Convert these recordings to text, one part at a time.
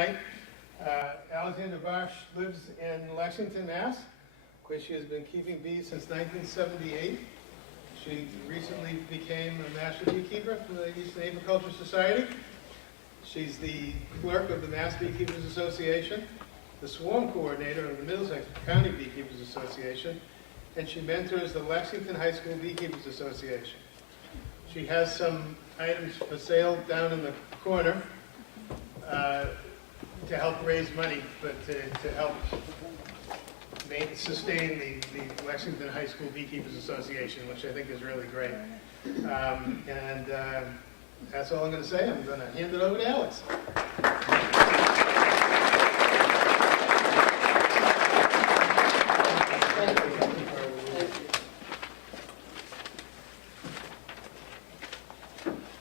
tonight. Alexandra Bartsch lives in Lexington, Mass, where she has been keeping bees since 1978. She recently became a master beekeeper for the Eastern Apiculture Society. She's the clerk of the Mass Beekeepers Association, the swarm coordinator of the Middlesex County Beekeepers Association, and she mentors the Lexington High School Beekeepers Association. She has some items for sale down in the corner to help raise money, but to help sustain the Lexington High School Beekeepers Association, which I think is really great. That's all I'm going to say. I'm going to hand it over to Alex.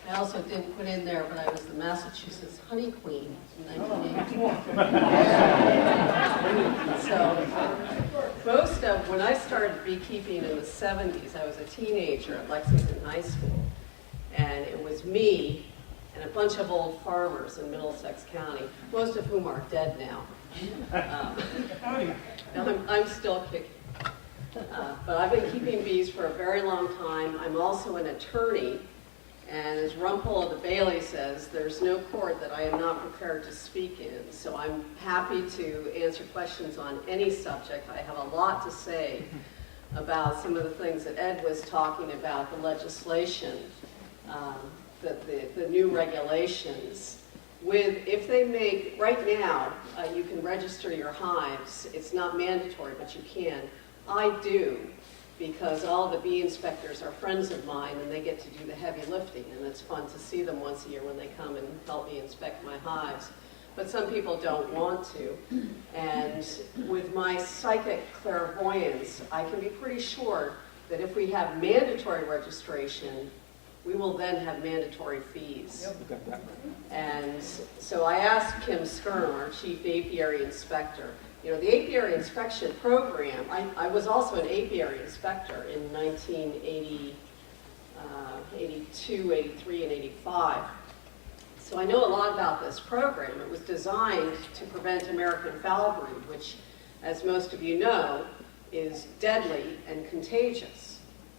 I also didn't put in there, but I was the Massachusetts Honey Queen in 1984. So, when I started beekeeping in the 70s, I was a teenager at Lexington High School. And it was me and a bunch of old farmers in Middlesex County, most of whom are dead now. I'm still kicking. But I've been keeping bees for a very long time. I'm also an attorney. And as Rumpel of the Bailey says, there's no court that I am not prepared to speak in. So I'm happy to answer questions on any subject. I have a lot to say about some of the things that Ed was talking about, the legislation, the new regulations. If they make, right now, you can register your hives. It's not mandatory, but you can. I do, because all the bee inspectors are friends of mine and they get to do the heavy lifting, and it's fun to see them once a year when they come and help me inspect my hives. But some people don't want to, and with my psychic clairvoyance, I can be pretty sure that if we have mandatory registration, we will then have mandatory fees. Yep. And so I asked Kim Skirm, our chief apiary inspector, you know, the apiary inspection program, I was also an apiary inspector in 1980, 82, 83, and 85. So I know a lot about this program. It was designed to prevent American foul brood, which, as most of you know, is deadly and contagious.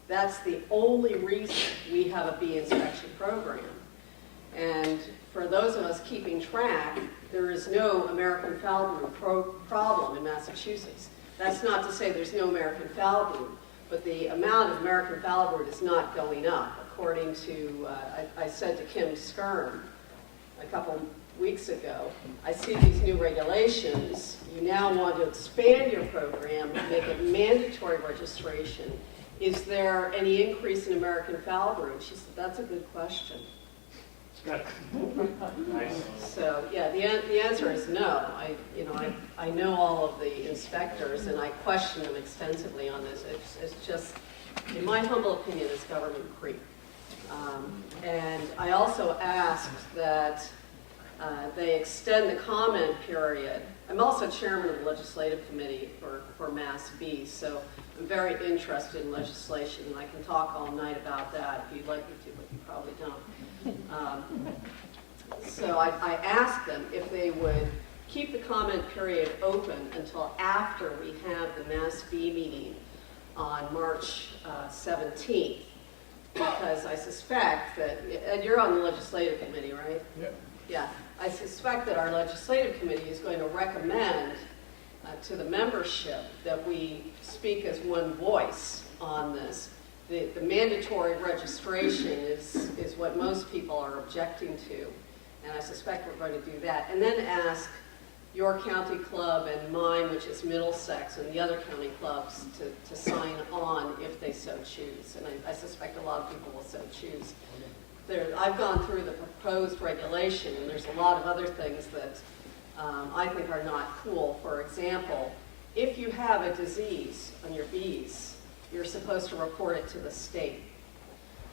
That's the only reason we have a bee inspection program. And for those of us keeping track, there is no American foul brood problem in Massachusetts. That's not to say there's no American foul brood, but the amount of American foul brood is not going up. According to, I said to Kim Skirm a couple weeks ago, I see these new regulations. You now want to expand your program, make it mandatory registration. Is there any increase in American foul brood? She said, that's a good question. Nice. So yeah, the answer is no. I know all of the inspectors and I question them extensively on this. It's just, in my humble opinion, it's government creep. And I also asked that they extend the comment period. I'm also chairman of the legislative committee for Mass Bees, so I'm very interested in legislation, and I can talk all night about that if you'd like me to, but you probably don't. So I asked them if they would keep the comment period open until after we have the Mass Bee meeting on March 17th, because I suspect that, and you're on the legislative committee, right? Yep. Yeah, I suspect that our legislative committee is going to recommend to the membership that we speak as one voice on this. The mandatory registration is what most people are objecting to, and I suspect we're going to do that. And then ask your county club and mine, which is Middlesex, and the other county clubs to sign on if they so choose. And I suspect a lot of people will so choose. I've gone through the proposed regulation, and there's a lot of other things that I think are not cool. For example, if you have a disease on your bees, you're supposed to report it to the state.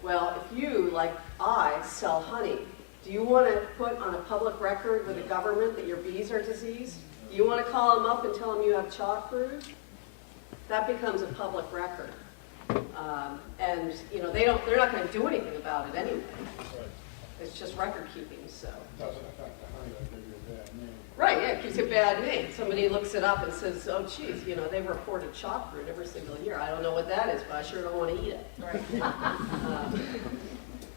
Well, if you, like I, sell honey, do you want to put on a public record with the government that your bees are diseased? Do you want to call them up and tell them you have chalk brood? That becomes a public record. And you know, they're not going to do anything about it anyway. It's just record keeping, so. Doesn't affect the honey that gives you a bad name. Right, yeah, it gives you a bad name. Somebody looks it up and says, oh geez, you know, they reported chalk fruit every single year. I don't know what that is, but I sure don't want to eat it. Right.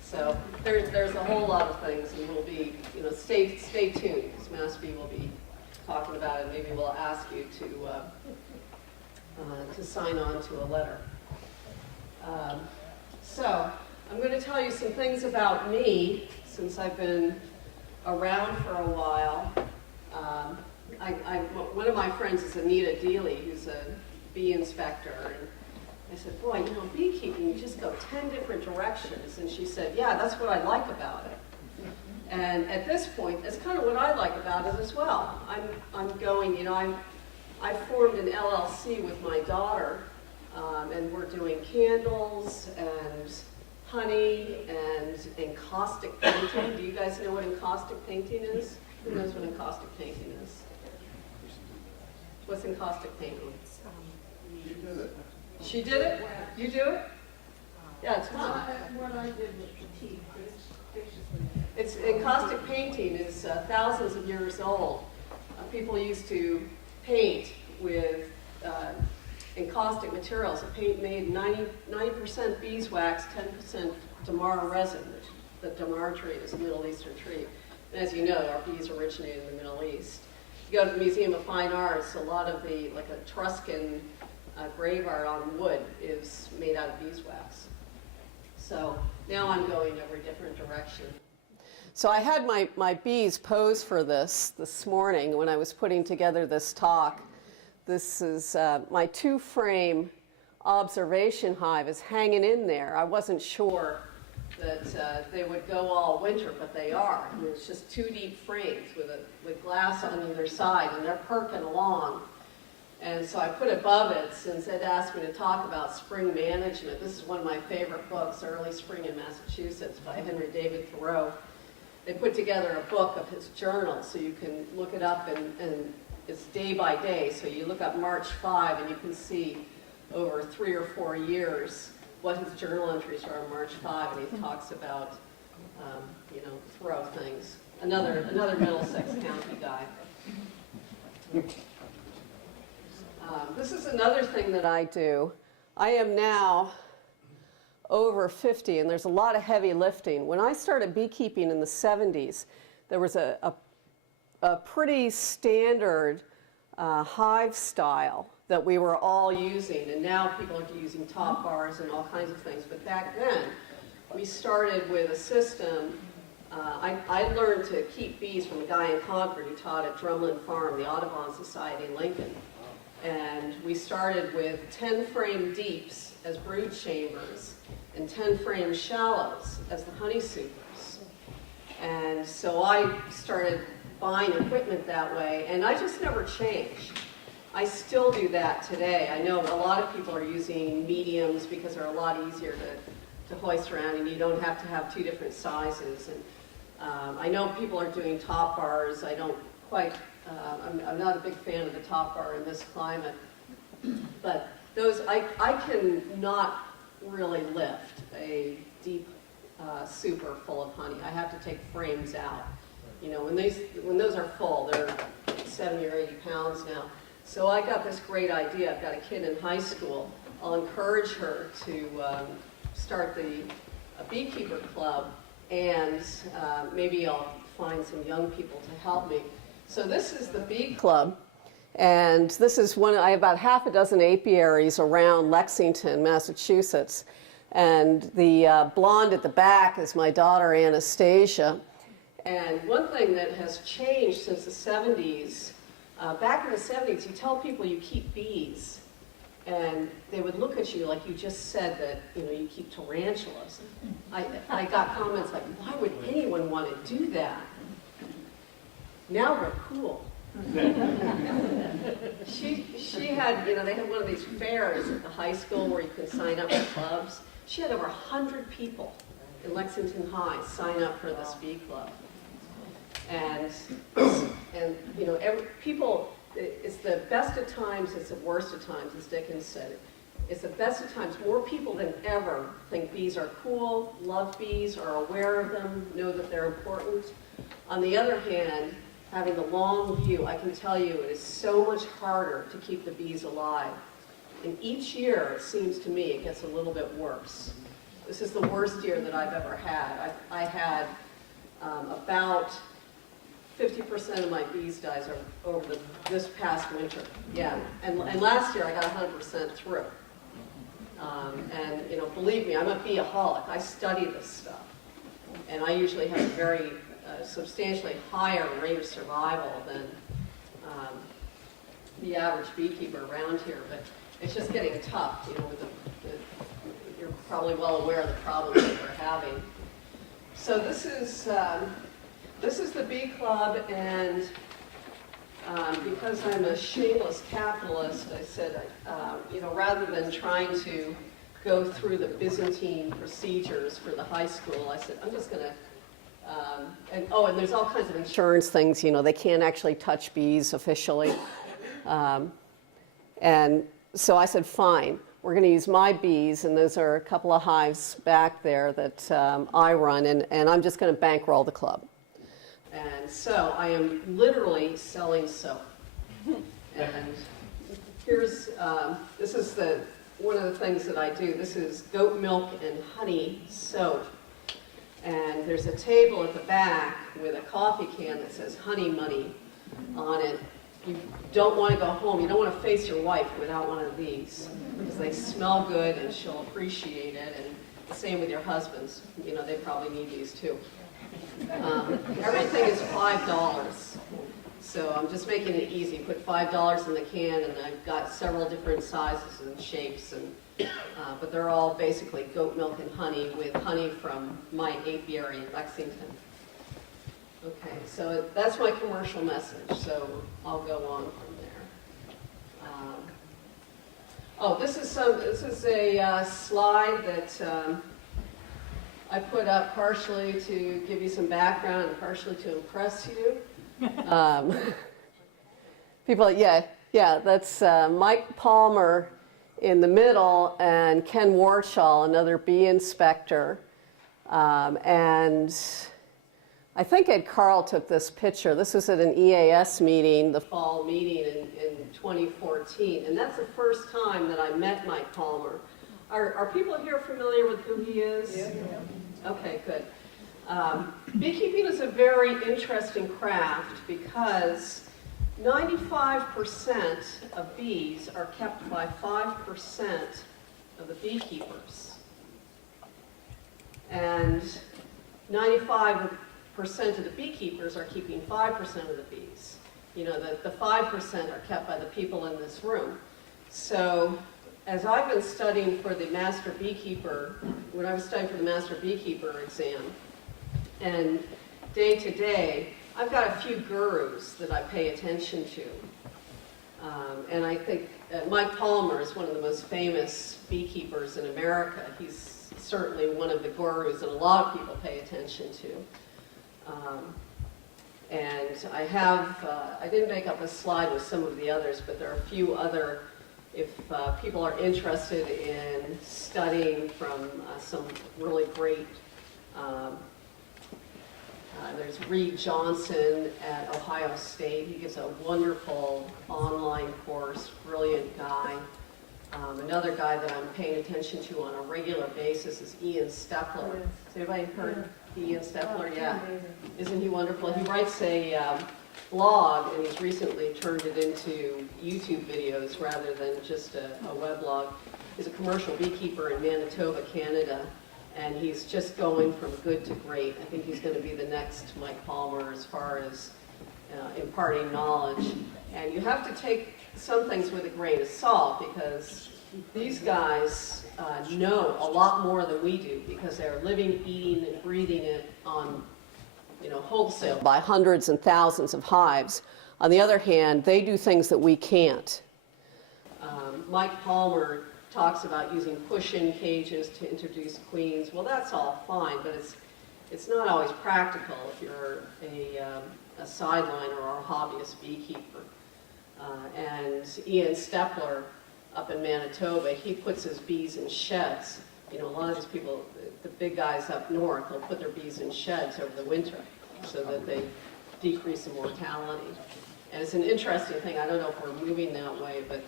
So there's a whole lot of things, and we'll be, you know, stay tuned, because Mashpee will be talking about it. Maybe we'll ask you to sign on to a letter. So I'm going to tell you some things about me, since I've been around for a while. One of my friends is Anita Deely, who's a bee inspector, and I said, boy, you know, beekeeping, you just go 10 different directions. And she said, yeah, that's what I like about it. And at this point, that's kind of what I like about it as well. I'm going, you know, I formed an LLC with my daughter, and we're doing candles and honey and encaustic painting. Do you guys know what encaustic painting is? Who knows what encaustic painting is? What's encaustic painting? You did it. She did it? You do it? Yeah, it's fun. What I did with the tea, but it's basically. It's encaustic painting is thousands of years old. People used to paint with encaustic materials. A paint made 90% beeswax, 10% damar resin. The damar tree is a Middle Eastern tree. And as you know, our bees originated in the Middle East. You go to the Museum of Fine Arts, a lot of the, like a Etruscan grave art on wood is made out of beeswax. So now I'm going every different direction. So I had my bees pose for this morning when I was putting together this talk. This is my 2-frame observation hive is hanging in there. I wasn't sure that they would go all winter, but they are. I mean, it's just 2 deep frames with glass on either side, and they're perking along. And so I put above it, since Ed asked me to talk about spring management. This is one of my favorite books, Early Spring in Massachusetts, by Henry David Thoreau. They put together a book of his journal, so you can look it up, and it's day by day. So you look up March 5, and you can see over 3 or 4 years what his journal entries are on March 5, and he talks about, you know, Thoreau things. Another Middlesex County guy. This is another thing that I do. I am now over 50, and there's a lot of heavy lifting. When I started beekeeping in the 70s, there was a pretty standard hive style that we were all using, and now people are using top bars and all kinds of things. But back then, we started with a system. I learned to keep bees from a guy in Concord who taught at Drumlin Farm, the Audubon Society in Lincoln. And we started with 10-frame deeps as brood chambers and 10-frame shallows as the honey supers. And so I started buying equipment that way, and I just never changed. I still do that today. I know a lot of people are using mediums because they're a lot easier to hoist around, and you don't have to have 2 different sizes. And I know people are doing top bars. I don't quite, I'm not a big fan of the top bar in this climate. But those, I can not really lift a deep super full of honey. I have to take frames out. You know, when those are full, they're 70 or 80 pounds now. So I got this great idea. I've got a kid in high school. I'll encourage her to start a Beekeeper club, and maybe I'll find some young people to help me. So this is the Bead Club, and this is I have about half a dozen apiaries around Lexington, Massachusetts. And the blonde at the back is my daughter Anastasia. And one thing that has changed since the 70s, back in the 70s, you tell people you keep bees, and they would look at you like you just said that, you know, you keep tarantulas. I got comments like, why would anyone want to do that? Now we're cool. She had, you know, they had one of these fairs at the high school where you can sign up for clubs. She had over 100 people in Lexington High sign up for this bee club. And you know, people, it's the best of times, it's the worst of times, as Dickens said. It's the best of times. More people than ever think bees are cool, love bees, are aware of them, know that they're important. On the other hand, having the long view, I can tell you it is so much harder to keep the bees alive. And each year, it seems to me, it gets a little bit worse. This is the worst year that I've ever had. I had about 50% of my bees dies over this past winter. Yeah, and last year I got 100% through. And you know, believe me, I'm a beeaholic. I study this stuff, and I usually have a very substantially higher rate of survival than the average beekeeper around here. But it's just getting tough. You know, you're probably well aware of the problems that we're having. So this is the Bee Club, and because I'm a shameless capitalist, I said, you know, rather than trying to go through the Byzantine procedures for the high school, I said, I'm just going to, and there's all kinds of insurance things, you know, they can't actually touch bees officially. And so I said, fine, we're going to use my bees, and those are a couple of hives back there that I run, and I'm just going to bankroll the club. And so I am literally selling soap. And here's, this is one of the things that I do. This is goat milk and honey soap. And there's a table at the back with a coffee can that says honey money on it. You don't want to go home. You don't want to face your wife without one of these, because they smell good and she'll appreciate it. And the same with your husbands. You know, they probably need these too. Everything is $5. So I'm just making it easy. Put $5 in the can, and I've got several different sizes and shapes, and but they're all basically goat milk and honey with honey from my apiary in Lexington. Okay, so that's my commercial message, so I'll go on from there. This is a slide that I put up partially to give you some background and partially to impress you. People, yeah, that's Mike Palmer in the middle, and Ken Warchall, another bee inspector. And I think Ed Carl took this picture. This was at an EAS meeting, the fall meeting in 2014. And that's the first time that I met Mike Palmer. Are people here familiar with who he is? Yeah. Okay, good. Beekeeping is a very interesting craft because 95% of bees are kept by 5% of the beekeepers. And 95% of the beekeepers are keeping 5% of the bees. You know, the 5% are kept by the people in this room. So as I've been studying for the Master Beekeeper, when I was studying for the Master Beekeeper exam, and day to day, I've got a few gurus that I pay attention to. And I think Mike Palmer is one of the most famous beekeepers in America. He's certainly one of the gurus that a lot of people pay attention to. And I didn't make up a slide with some of the others, but there are a few other, if people are interested in studying from some really great, there's Reed Johnson at Ohio State. He gives a wonderful online course, brilliant guy. Another guy that I'm paying attention to on a regular basis is Ian Stepler. Has anybody heard Ian Stepler? Yeah. Isn't he wonderful? He writes a blog, and he's recently turned it into YouTube videos rather than just a weblog. He's a commercial beekeeper in Manitoba, Canada, and he's just going from good to great. I think he's going to be the next Mike Palmer as far as imparting knowledge. And you have to take some things with a grain of salt, because these guys know a lot more than we do, because they're living, eating, and breathing it on, wholesale by hundreds and thousands of hives. On the other hand, they do things that we can't. Mike Palmer talks about using push-in cages to introduce queens. Well, that's all fine, but it's not always practical if you're a sideline or a hobbyist beekeeper. And Ian Stepler up in Manitoba, he puts his bees in sheds. A lot of these people, the big guys up north, will put their bees in sheds over the winter so that they decrease in mortality. And it's an interesting thing. I don't know if we're moving that way, but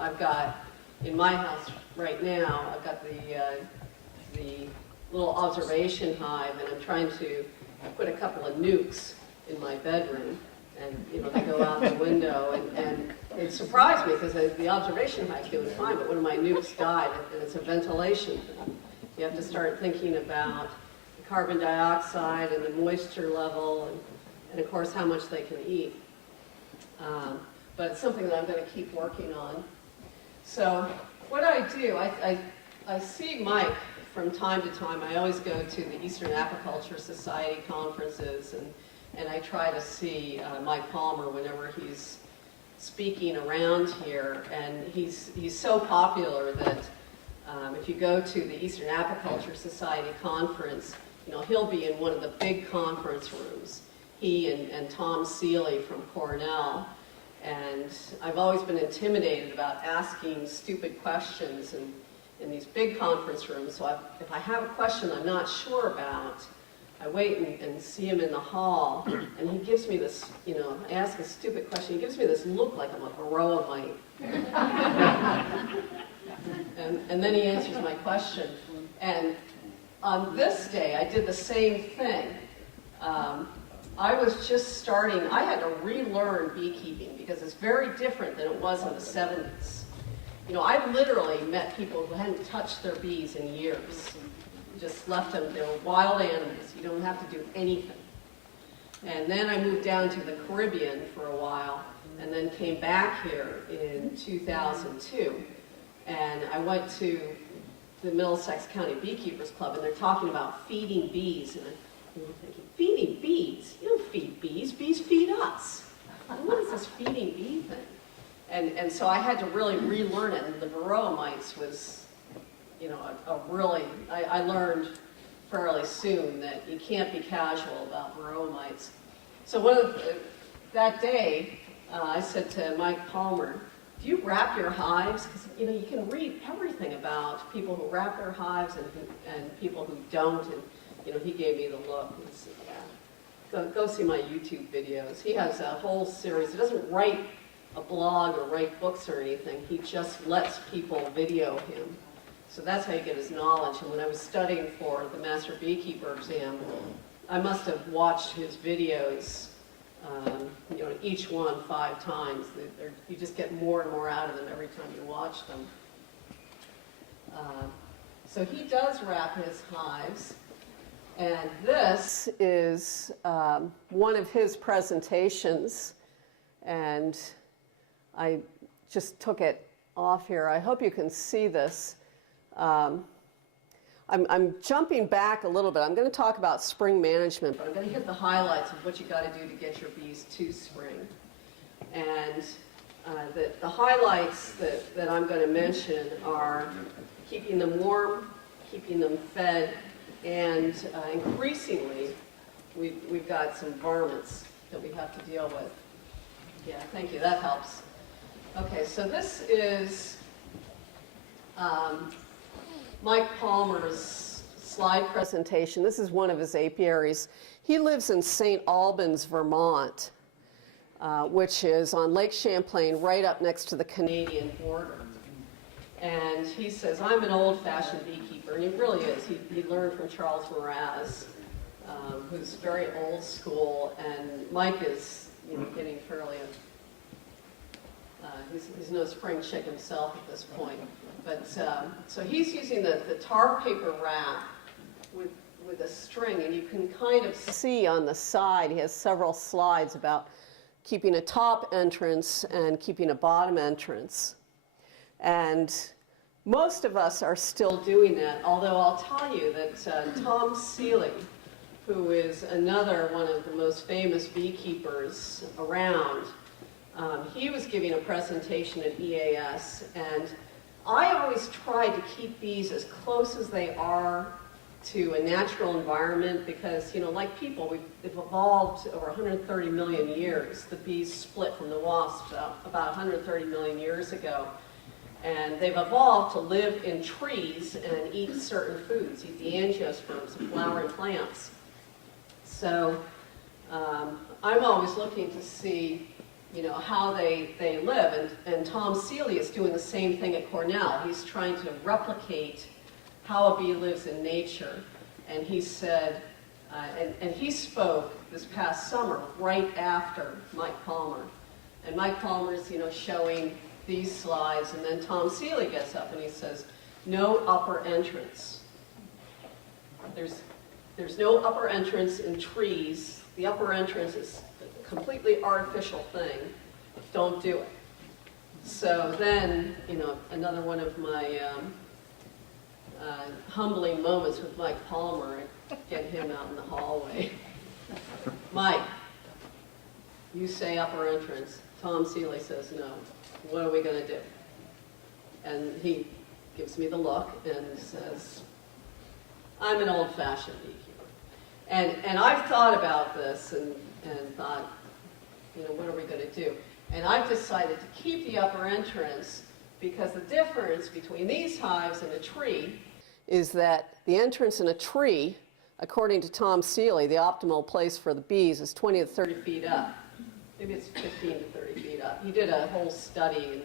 I've got, in my house right now, I've got the little observation hive, and I'm trying to put a couple of nukes in my bedroom, and they go out the window, and it surprised me because the observation hive's doing fine, but one of my nukes died, and it's a ventilation thing. You have to start thinking about the carbon dioxide and the moisture level, and of course how much they can eat. But it's something that I'm going to keep working on. So what I do, I see Mike from time to time. I always go to the Eastern Apiculture Society conferences, and I try to see Mike Palmer whenever he's speaking around here. And he's so popular that if you go to the Eastern Apiculture Society conference, he'll be in one of the big conference rooms. He and Tom Seeley from Cornell. And I've always been intimidated about asking stupid questions in these big conference rooms. So if I have a question I'm not sure about, I wait and see him in the hall, and he gives me this, I ask a stupid question, he gives me this look like I'm a Varroa mite. and then he answers my question. And on this day, I did the same thing. I was just starting, I had to relearn beekeeping because it's very different than it was in the 70s. I've literally met people who hadn't touched their bees in years. Just left them, they were wild animals. You don't have to do anything. And then I moved down to the Caribbean for a while, and then came back here in 2002. And I went to the Middlesex County Beekeepers Club, and they're talking about feeding bees. And I'm thinking, feeding bees? You don't feed bees, bees feed us. What is this feeding bee thing? And so I had to really relearn it, and the Varroa mites was, I learned fairly soon that you can't be casual about Varroa mites. So that day, I said to Mike Palmer, do you wrap your hives? Because you can read everything about people who wrap their hives and people who don't, and he gave me the look. And said, yeah, go see my YouTube videos. He has a whole series. He doesn't write a blog or write books or anything. He just lets people video him. So that's how you get his knowledge. And when I was studying for the Master Beekeeper exam, I must have watched his videos, each one 5 times. You just get more and more out of them every time you watch them. So he does wrap his hives. And this is one of his presentations. And I just took it off here. I hope you can see this. I'm jumping back a little bit. I'm going to talk about spring management, but I'm going to hit the highlights of what you got to do to get your bees to spring. And the highlights that I'm going to mention are keeping them warm, keeping them fed, and increasingly, we've got some varmints that we have to deal with. Yeah, thank you. That helps. Okay, so this is Mike Palmer's slide presentation. This is one of his apiaries. He lives in St. Albans, Vermont, which is on Lake Champlain, right up next to the Canadian border. And he says, I'm an old-fashioned beekeeper, and he really is. He learned from Charles Mraz, who's very old school, and Mike is getting fairly, he's no spring chick himself at this point. But so he's using the tar paper wrap with a string, and you can kind of see on the side, he has several slides about keeping a top entrance and keeping a bottom entrance. And most of us are still doing that, although I'll tell you that Tom Seeley, who is another one of the most famous beekeepers around, he was giving a presentation at EAS, and I always try to keep bees as close as they are to a natural environment because, like people, we've evolved over 130 million years. The bees split from the wasps about 130 million years ago. And they've evolved to live in trees and eat certain foods, eat the angiosperms of flowering plants. So I'm always looking to see, how they live. And Tom Seeley is doing the same thing at Cornell. He's trying to replicate how a bee lives in nature. And he said, and he spoke this past summer right after Mike Palmer. And Mike Palmer is, showing these slides, and then Tom Seeley gets up and he says, no upper entrance. There's no upper entrance in trees. The upper entrance is a completely artificial thing. Don't do it. So then, another one of my humbling moments with Mike Palmer, I get him out in the hallway. Mike, you say upper entrance. Tom Seeley says no. What are we going to do? And he gives me the look and says, I'm an old-fashioned beekeeper. And I've thought about this and thought, what are we going to do? And I've decided to keep the upper entrance because the difference between these hives and a tree is that the entrance in a tree, according to Tom Seeley, the optimal place for the bees is 20 to 30 feet up. Maybe it's 15 to 30 feet up. He did a whole study in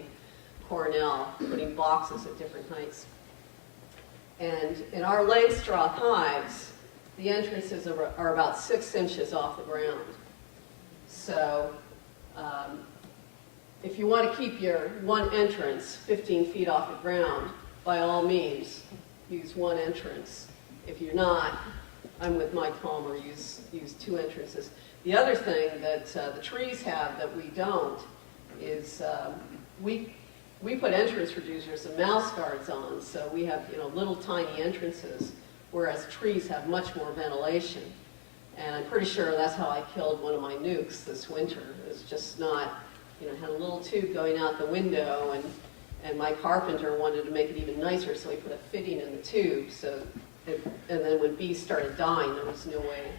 Cornell, putting boxes at different heights. And in our laid straw hives, the entrances are about 6 inches off the ground. So if you want to keep your one entrance 15 feet off the ground, by all means, use one entrance. If you're not, I'm with Mike Palmer, use 2 entrances. The other thing that the trees have that we don't is we put entrance reducers and mouse guards on, so we have little tiny entrances, whereas trees have much more ventilation. And I'm pretty sure that's how I killed one of my nukes this winter. It was just not, had a little tube going out the window, and my carpenter wanted to make it even nicer, so he put a fitting in the tube. And then when bees started dying, there was no way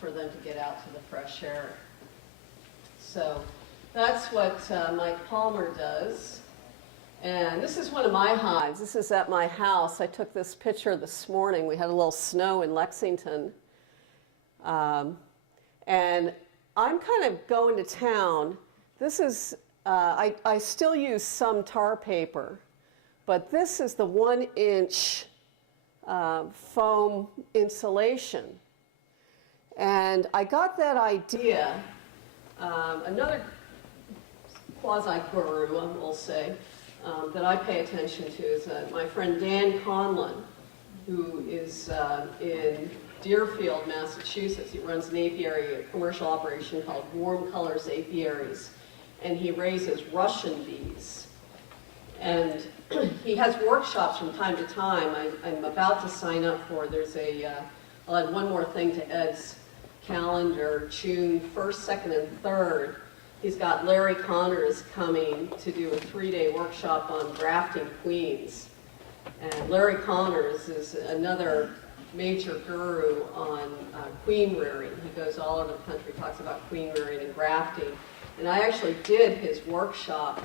for them to get out to the fresh air. So that's what Mike Palmer does. And this is one of my hives. This is at my house. I took this picture this morning. We had a little snow in Lexington. And I'm kind of going to town. This is, I still use some tar paper, but this is the 1-inch foam insulation. And I got that idea, another quasi-guru, I will say, that I pay attention to is my friend Dan Conlon, who is in Deerfield, Massachusetts. He runs an apiary, a commercial operation called Warm Colors Apiaries, and he raises Russian bees. And he has workshops from time to time. I'm about to sign up for, I'll add one more thing to Ed's calendar, June 1st, 2nd, and 3rd. He's got Larry Connors coming to do a 3-day workshop on grafting queens. And Larry Connors is another major guru on queen rearing. He goes all over the country, talks about queen rearing and grafting. And I actually did his workshop.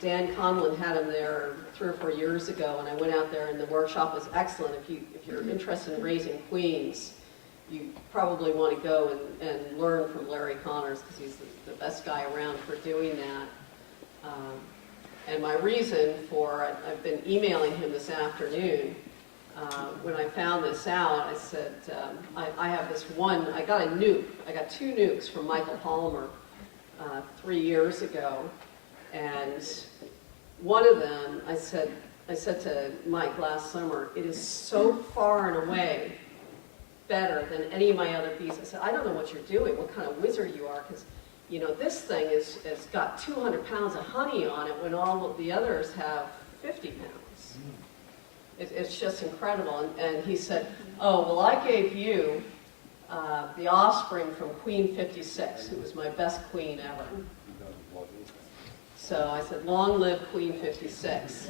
Dan Conlon had him there 3 or 4 years ago, and I went out there, and the workshop was excellent. If you're interested in raising queens, you probably want to go and learn from Larry Connors, because he's the best guy around for doing that. And my reason for, I've been emailing him this afternoon. When I found this out, I said, I have this one, I got a nuke. I got 2 nukes from Michael Palmer 3 years ago. And one of them, I said to Mike last summer, it is so far and away better than any of my other bees. I said, I don't know what you're doing, what kind of wizard you are, because this thing has got 200 pounds of honey on it when all of the others have 50 pounds. It's just incredible. And he said, oh, well, I gave you the offspring from Queen 56, who was my best queen ever. So I said, long live Queen 56.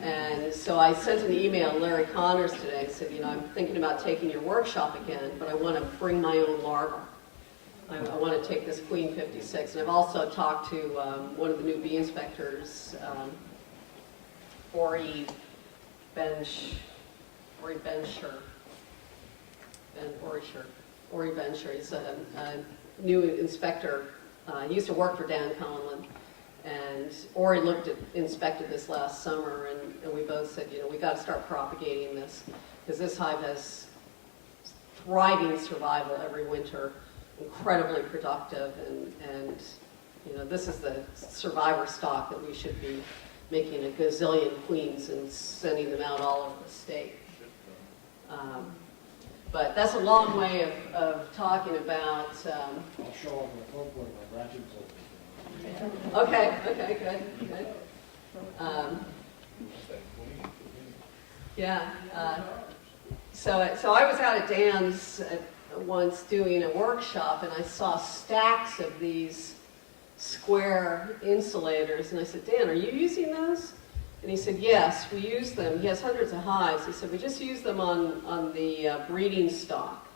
And so I sent an email to Larry Connors today and said, I'm thinking about taking your workshop again, but I want to bring my own larva. I want to take this Queen 56. And I've also talked to one of the new bee inspectors, Ori Bensher. He's new inspector. He used to work for Dan Conlon, and Ori inspected this last summer, and we both said, you know, we got to start propagating this, because this hive has thriving survival every winter, incredibly productive, and you know, this is the survivor stock that we should be making a gazillion queens and sending them out all over the state. But that's a long way of talking about. I'll show up in the phone book, my branches open. Okay, good. Yeah. So I was out at Dan's once doing a workshop, and I saw stacks of these square insulators, and I said, Dan, are you using those? And he said, yes, we use them. He has hundreds of hives. He said, we just use them on the breeding stock.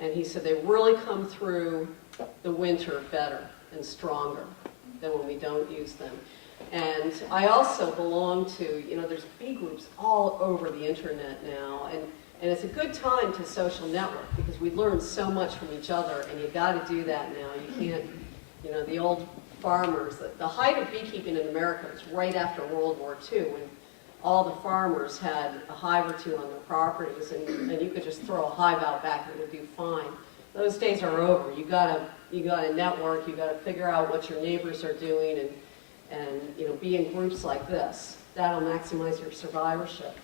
And he said, they really come through the winter better and stronger than when we don't use them. And I also belong to, you know, there's bee groups all over the internet now, and it's a good time to social network, because we learn so much from each other, and you got to do that now. You can't, you know, the old farmers, the height of beekeeping in America was right after World War II, when all the farmers had a hive or two on their properties, and you could just throw a hive out back and it would do fine. Those days are over. You gotta network. You gotta figure out what your neighbors are doing, and you know, be in groups like this. That'll maximize your survivorship.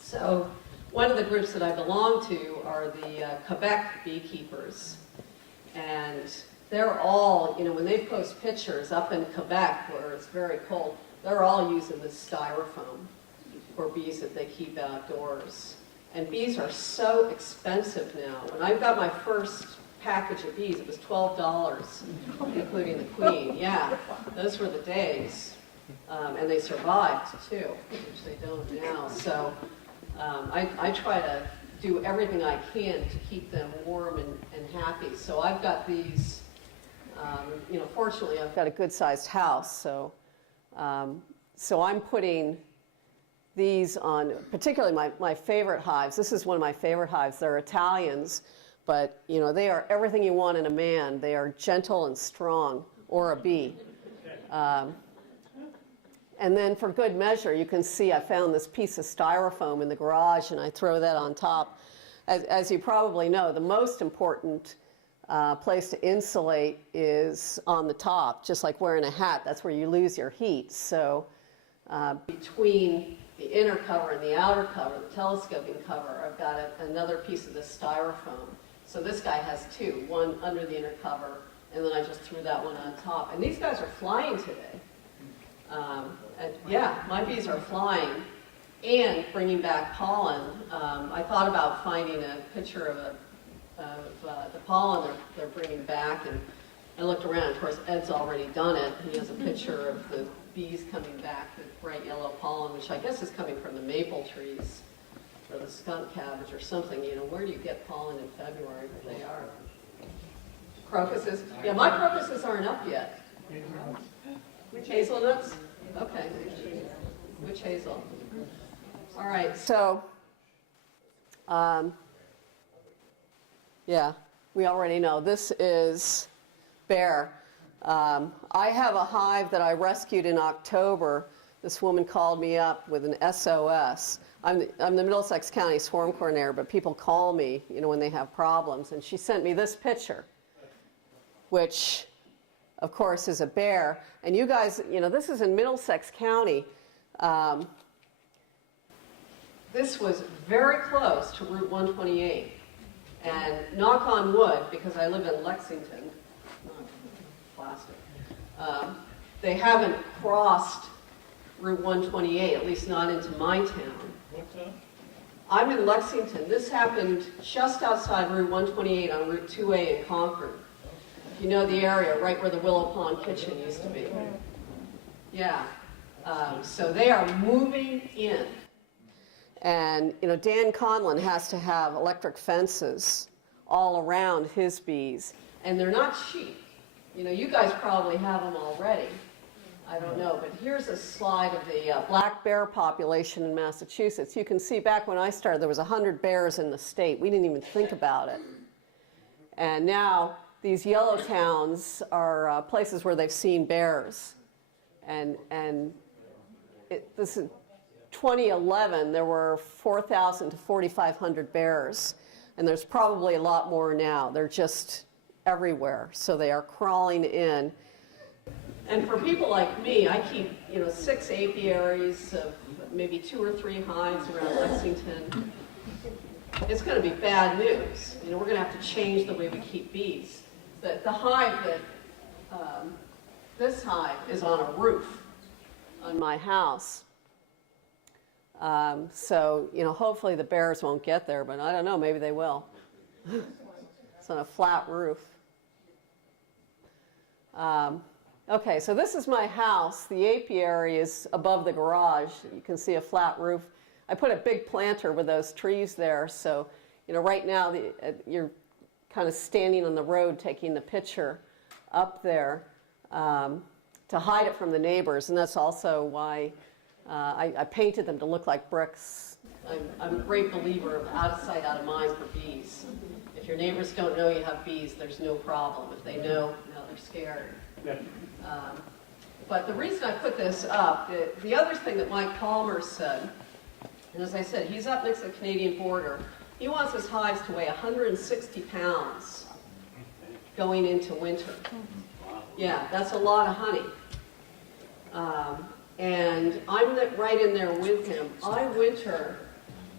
So one of the groups that I belong to are the Quebec Beekeepers, and they're all, you know, when they post pictures up in Quebec where it's very cold, they're all using this styrofoam for bees that they keep outdoors. And bees are so expensive now. When I got my first package of bees, it was $12, including the queen. Yeah, those were the days. And they survived too, which they don't now. So I try to do everything I can to keep them warm and happy. So I've got these, you know, fortunately I've got a good-sized house, so I'm putting these on, particularly my favorite hives. This is one of my favorite hives. They're Italians, but you know, they are everything you want in a man. They are gentle and strong, or a bee. And then for good measure, you can see I found this piece of styrofoam in the garage, and I throw that on top. As you probably know, the most important place to insulate is on the top, just like wearing a hat. That's where you lose your heat. So between the inner cover and the outer cover, the telescoping cover, I've got another piece of this styrofoam. So this guy has two, one under the inner cover, and then I just threw that one on top. And these guys are flying today. Yeah, my bees are flying and bringing back pollen. I thought about finding a picture of the pollen they're bringing back, and I looked around. Of course, Ed's already done it. He has a picture of the bees coming back with bright yellow pollen, which I guess is coming from the maple trees or the skunk cabbage or something. You know, where do you get pollen in February? But they are. Crocuses? Yeah, my crocuses aren't up yet. Hazelnuts? Okay. Witch hazel. All right, so, yeah, we already know. This is Bear. I have a hive that I rescued in October. This woman called me up with an SOS. I'm the Middlesex County Swarm Coordinator, but people call me, you know, when they have problems. And she sent me this picture, which, of course, is a bear. And you guys, you know, this is in Middlesex County. This was very close to Route 128. And knock on wood, because I live in Lexington, not plastic, they haven't crossed Route 128, at least not into my town. I'm in Lexington. This happened just outside Route 128 on Route 2A in Concord. You know the area, right where the Willow Pond Kitchen used to be. Yeah. So they are moving in. And, you know, Dan Conlon has to have electric fences all around his bees. And they're not cheap. You know, you guys probably have them already. I don't know. But here's a slide of the black bear population in Massachusetts. You can see back when I started, there was 100 bears in the state. We didn't even think about it. And now these yellow towns are places where they've seen bears. And this is 2011, there were 4,000 to 4,500 bears. And there's probably a lot more now. They're just everywhere. So they are crawling in. And for people like me, I keep 6 apiaries of maybe 2 or 3 hives around Lexington. It's going to be bad news. We're going to have to change the way we keep bees. The hive that, this hive is on a roof on my house. So, hopefully the bears won't get there, but I don't know, maybe they will. It's on a flat roof. Okay, so this is my house. The apiary is above the garage. You can see a flat roof. I put a big planter with those trees there, so right now you're kind of standing on the road taking the picture up there to hide it from the neighbors, and that's also why I painted them to look like bricks. I'm a great believer of out of sight, out of mind for bees. If your neighbors don't know you have bees, there's no problem. If they know, they're scared. Yeah. But the reason I put this up, the other thing that Mike Palmer said, and as I said, he's up next to the Canadian border. He wants his hives to weigh 160 pounds going into winter. Yeah, that's a lot of honey. And I'm right in there with him. I winter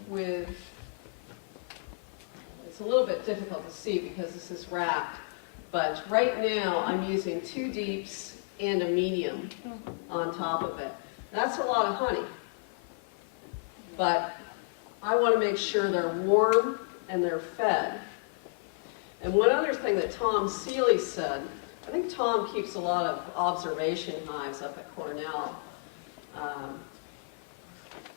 with, it's a little bit difficult to see because this is wrapped, but right now I'm using 2 deeps and a medium on top of it. That's a lot of honey. But I want to make sure they're warm and they're fed. And one other thing that Tom Seeley said, I think Tom keeps a lot of observation hives up at Cornell.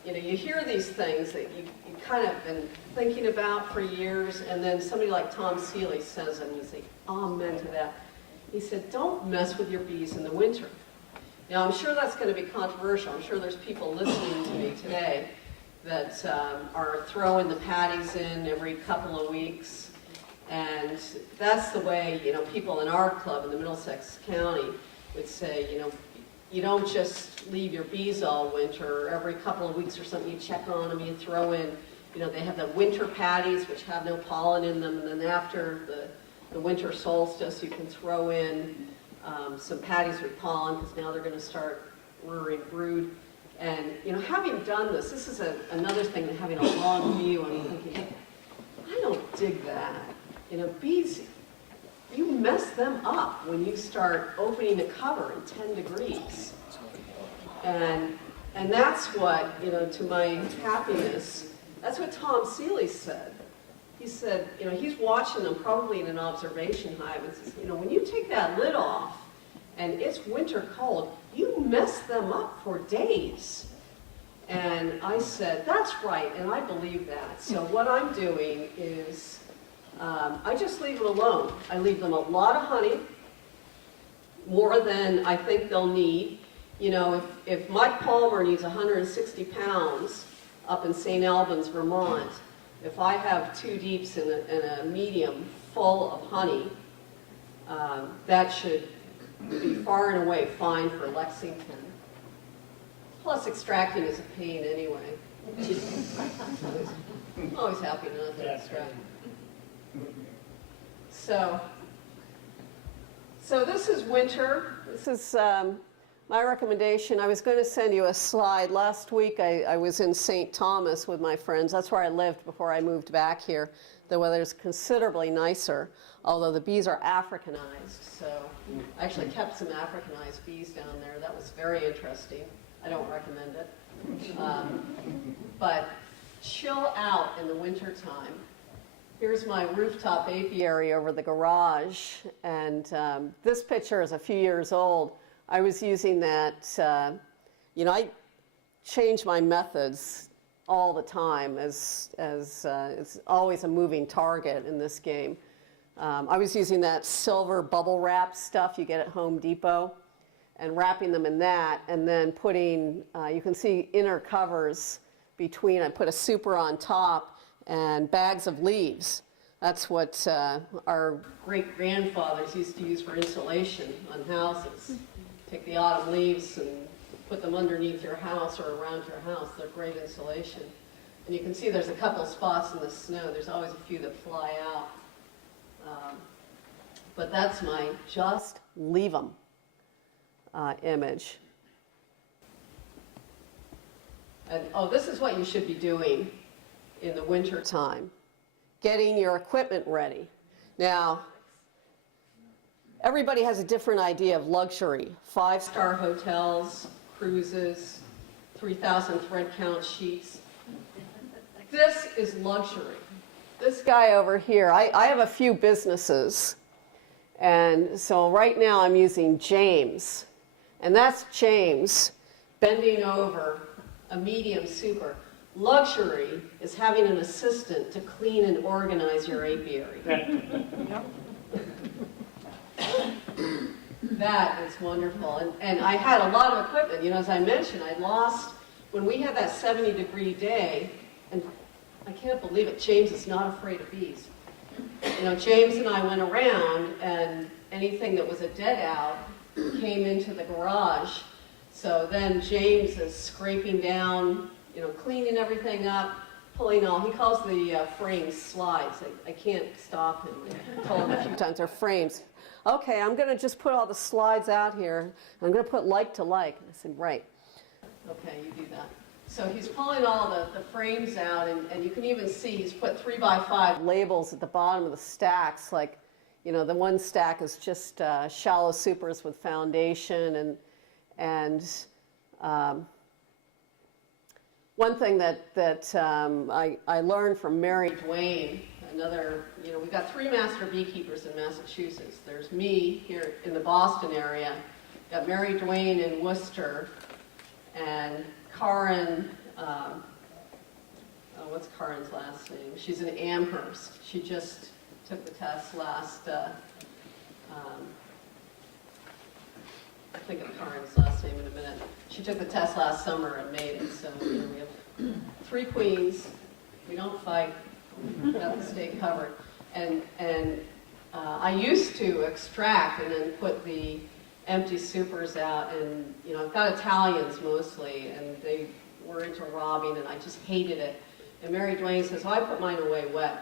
You hear these things that you kind of been thinking about for years, and then somebody like Tom Seeley says them, and you say, amen to that. He said, don't mess with your bees in the winter. Now, I'm sure that's going to be controversial. I'm sure there's people listening to me today that are throwing the patties in every couple of weeks. And that's the way, people in our club in the Middlesex County would say, you don't just leave your bees all winter. Every couple of weeks or something, you check on them, you throw in, they have the winter patties, which have no pollen in them. And then after the winter solstice, you can throw in some patties with pollen, because now they're going to start rearing brood. And, having done this is another thing, that having a long view, I'm thinking, I don't dig that. Bees, you mess them up when you start opening the cover in 10 degrees. And that's what, to my happiness, that's what Tom Seeley said. He said, he's watching them probably in an observation hive, and says, when you take that lid off and it's winter cold, you mess them up for days. And I said, that's right, and I believe that. So what I'm doing is, I just leave it alone. I leave them a lot of honey, more than I think they'll need. If Mike Palmer needs 160 pounds up in St. Albans, Vermont, if I have 2 deeps and a medium full of honey, that should be far and away fine for Lexington. Plus, extracting is a pain anyway. I'm always happy not to extract. So this is winter. This is my recommendation. I was going to send you a slide. Last week I was in St. Thomas with my friends. That's where I lived before I moved back here. The weather's considerably nicer, although the bees are Africanized. So I actually kept some Africanized bees down there. That was very interesting. I don't recommend it. But chill out in the wintertime. Here's my rooftop apiary over the garage, and this picture is a few years old. I was using that, I change my methods all the time, as it's always a moving target in this game. I was using that silver bubble wrap stuff you get at Home Depot, and wrapping them in that, and then putting, you can see inner covers between. I put a super on top and bags of leaves. That's what our great-grandfathers used to use for insulation on houses. Take the autumn leaves and put them underneath your house or around your house. They're great insulation. And you can see there's a couple spots in the snow. There's always a few that fly out. But that's my just leave them image. And, oh, this is what you should be doing in the winter time. Getting your equipment ready. Now, everybody has a different idea of luxury. 5-star hotels, cruises, 3,000 thread count sheets. This is luxury. This guy over here, I have a few businesses. And so right now I'm using James. And that's James bending over a medium super. Luxury is having an assistant to clean and organize your apiary. That is wonderful. And I had a lot of equipment. You know, as I mentioned, I lost, when we had that 70-degree day, and I can't believe it, James is not afraid of bees. You know, James and I went around, and anything that was a dead out came into the garage. So then James is scraping down, you know, cleaning everything up, pulling all, he calls the frames slides. I can't stop him. I told him a few times, they're frames. Okay, I'm going to just put all the slides out here. I'm going to put like to like. I said, right. Okay, you do that. So he's pulling all the frames out, and you can even see he's put 3x5 labels at the bottom of the stacks. Like, you know, the one stack is just shallow supers with foundation, and one thing that I learned from Mary Duane, another, you know, we've got 3 master beekeepers in Massachusetts. There's me here in the Boston area, got Mary Duane in Worcester, and Karen, what's Karen's last name? She's in Amherst. She just took the test last, I'll think of Karen's last name in a minute. She took the test last summer and made it, so you know, we have 3 queens. We don't fight. We got the state covered. And I used to extract and then put the empty supers out, and you know, I've got Italians mostly, and they were into robbing, and I just hated it. And Mary Duane says, oh, I put mine away wet.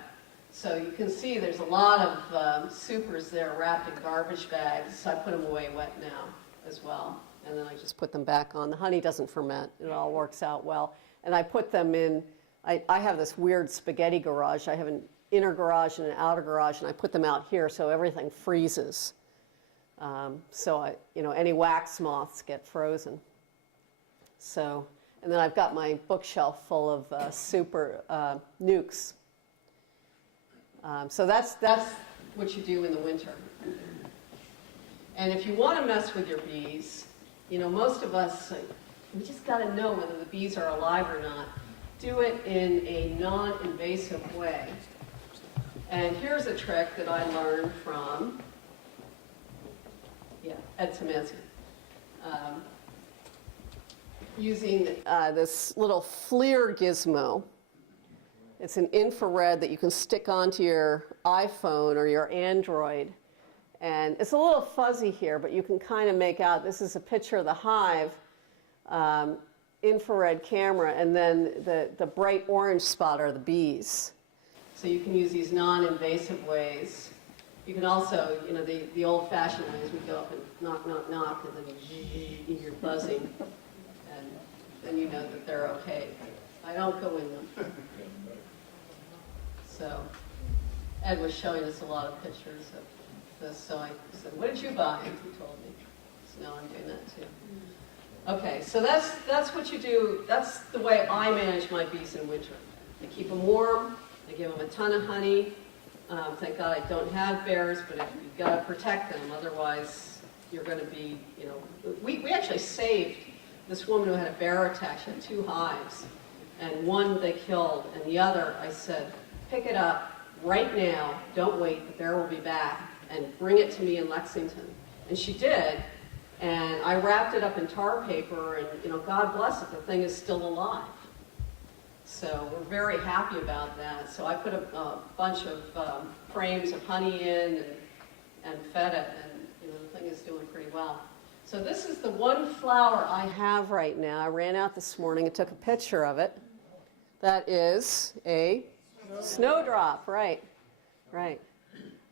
So you can see there's a lot of supers there wrapped in garbage bags, so I put them away wet now as well. And then I just put them back on. The honey doesn't ferment. It all works out well. And I put them in, I have this weird spaghetti garage. I have an inner garage and an outer garage, and I put them out here so everything freezes. So you know, any wax moths get frozen. So, and then I've got my bookshelf full of super nukes. So that's what you do in the winter. And if you want to mess with your bees, you know, most of us, we just got to know whether the bees are alive or not. Do it in a non-invasive way. And here's a trick that I learned from Ed Szymanski. Using this little FLIR gizmo. It's an infrared that you can stick onto your iPhone or your Android. And it's a little fuzzy here, but you can kind of make out, this is a picture of the hive, infrared camera, and then the bright orange spot are the bees. So you can use these non-invasive ways. You can also, you know, the old-fashioned ways, we go up and knock, knock, knock, and then you're buzzing, and then you know that they're okay. I don't go in them. So Ed was showing us a lot of pictures of this, so I said, what did you buy? And he told me. So now I'm doing that too. Okay, so that's what you do. That's the way I manage my bees in winter. I keep them warm. I give them a ton of honey. Thank God I don't have bears, but you've got to protect them. Otherwise, you're going to be, you know. We actually saved this woman who had a bear attack. She had 2 hives, and one they killed, and the other, I said, pick it up right now. Don't wait. The bear will be back, and bring it to me in Lexington. And she did, and I wrapped it up in tar paper, and you know, God bless it, the thing is still alive. So we're very happy about that. So I put a bunch of frames of honey in and fed it, and you know, the thing is doing pretty well. So this is the one flower I have right now. I ran out this morning and took a picture of it. That is a snowdrop, right, right.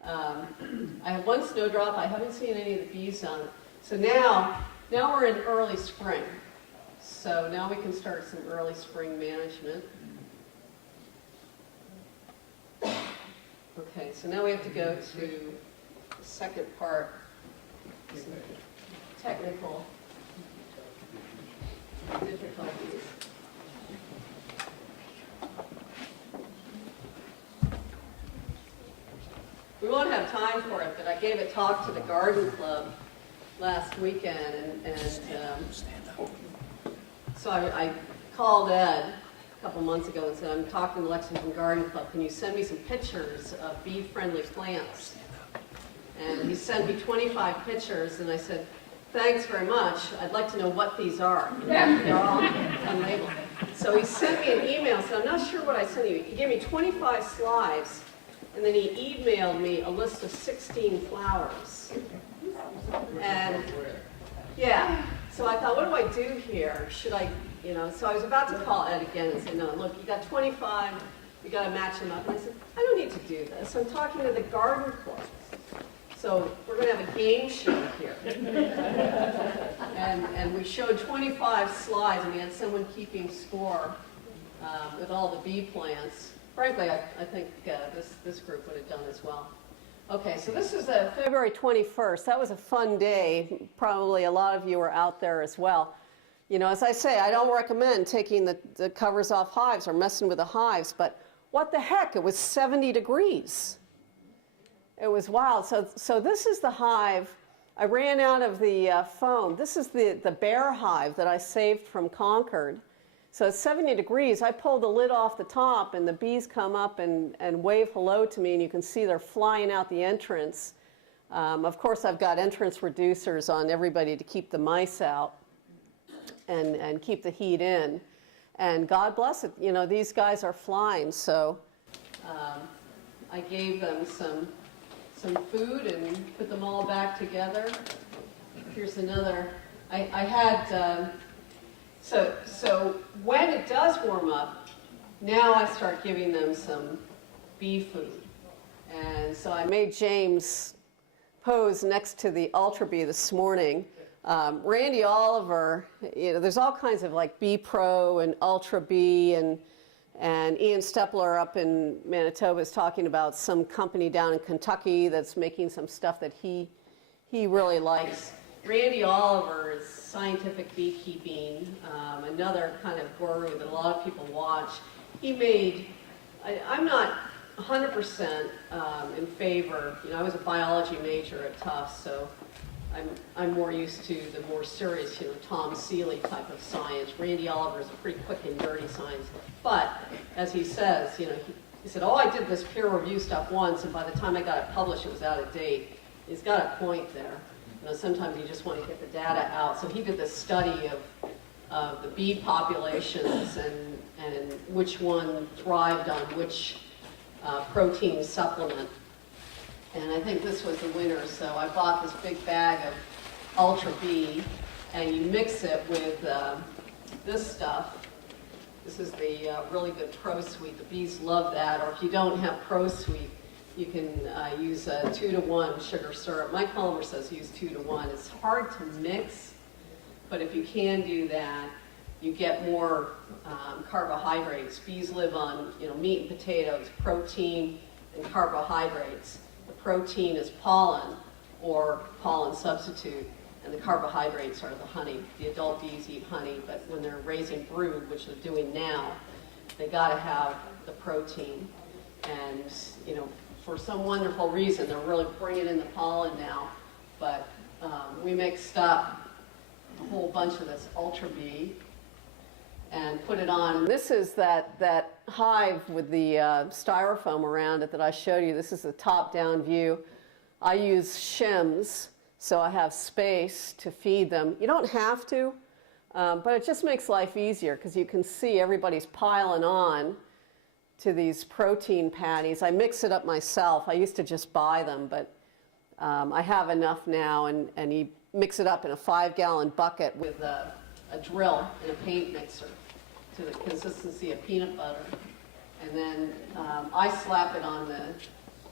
I have one snowdrop. I haven't seen any of the bees on it. So now we're in early spring. So now we can start some early spring management. Okay, so now we have to go to the second part, some technical difficulties. We won't have time for it, but I gave a talk to the garden club last weekend, and so I called Ed a couple months ago and said, I'm talking to the Lexington Garden Club, can you send me some pictures of bee-friendly plants? And he sent me 25 pictures, and I said, thanks very much, I'd like to know what these are. They're all unlabeled. So he sent me an email, so I'm not sure what I sent you. He gave me 25 slides, and then he emailed me a list of 16 flowers. And yeah, so I thought, what do I do here? Should I, you know, so I was about to call Ed again and say, no, look, you got 25, you got to match them up. And I said, I don't need to do this. I'm talking to the garden club. So we're going to have a game show here. and we showed 25 slides, and we had someone keeping score with all the bee plants. Frankly, I think this group would have done as well. Okay, so this is February 21st. That was a fun day. Probably a lot of you were out there as well. You know, as I say, I don't recommend taking the covers off hives or messing with the hives, but what the heck? It was 70 degrees. It was wild. So this is the hive. I ran out of the foam. This is the bear hive that I saved from Concord. So it's 70 degrees. I pulled the lid off the top, and the bees come up and wave hello to me, and you can see they're flying out the entrance. Of course, I've got entrance reducers on everybody to keep the mice out and keep the heat in. And God bless it, you know, these guys are flying. So I gave them some food and put them all back together. Here's another. I had... So when it does warm up, now I start giving them some bee food. And so I made James pose next to the Ultra Bee this morning. Randy Oliver, you know, there's all kinds of like Bee Pro and Ultra Bee, and Ian Stepler up in Manitoba is talking about some company down in Kentucky that's making some stuff that he really likes. Randy Oliver is Scientific Beekeeping, another kind of guru that a lot of people watch. He made, I'm not 100% in favor, you know, I was a biology major at Tufts, so I'm more used to the more serious, you know, Tom Seeley type of science. Randy Oliver is a pretty quick and dirty science. But, as he says, you know, he said, oh, I did this peer review stuff once, and by the time I got it published, it was out of date. He's got a point there. You know, sometimes you just want to get the data out. So he did this study of the bee populations and which one thrived on which protein supplement. And I think this was the winner. So I bought this big bag of Ultra Bee, and you mix it with this stuff. This is the really good Pro Sweet. The bees love that. Or if you don't have Pro Sweet, you can use a 2-to-1 sugar syrup. My polymer says use 2-to-1. It's hard to mix, but if you can do that, you get more carbohydrates. Bees live on, you know, meat and potatoes, protein and carbohydrates. The protein is pollen or pollen substitute, and the carbohydrates are the honey. The adult bees eat honey, but when they're raising brood, which they're doing now, they got to have the protein. And, you know, for some wonderful reason, they're really bringing in the pollen now. But we mixed up a whole bunch of this Ultra Bee and put it on. And this is that hive with the styrofoam around it that I showed you. This is the top-down view. I use shims, so I have space to feed them. You don't have to. But it just makes life easier because you can see everybody's piling on to these protein patties. I mix it up myself. I used to just buy them, but I have enough now, and you mix it up in a 5-gallon bucket with a drill and a paint mixer to the consistency of peanut butter. And then I slap it on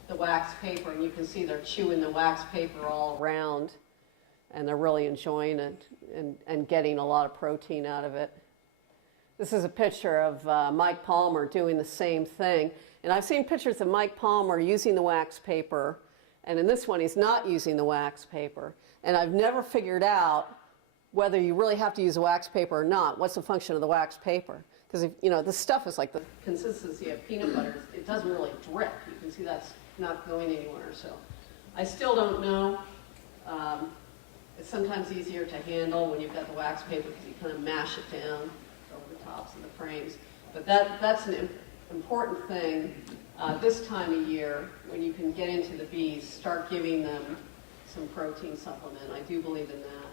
the wax paper, and you can see they're chewing the wax paper all around, and they're really enjoying it and getting a lot of protein out of it. This is a picture of Mike Palmer doing the same thing. And I've seen pictures of Mike Palmer using the wax paper, and in this one he's not using the wax paper. And I've never figured out whether you really have to use a wax paper or not. What's the function of the wax paper? Because this stuff is like the consistency of peanut butter. It doesn't really drip. You can see that's not going anywhere. So I still don't know. It's sometimes easier to handle when you've got the wax paper because you kind of mash it down over the tops of the frames. But that's an important thing this time of year when you can get into the bees, start giving them some protein supplement. I do believe in that.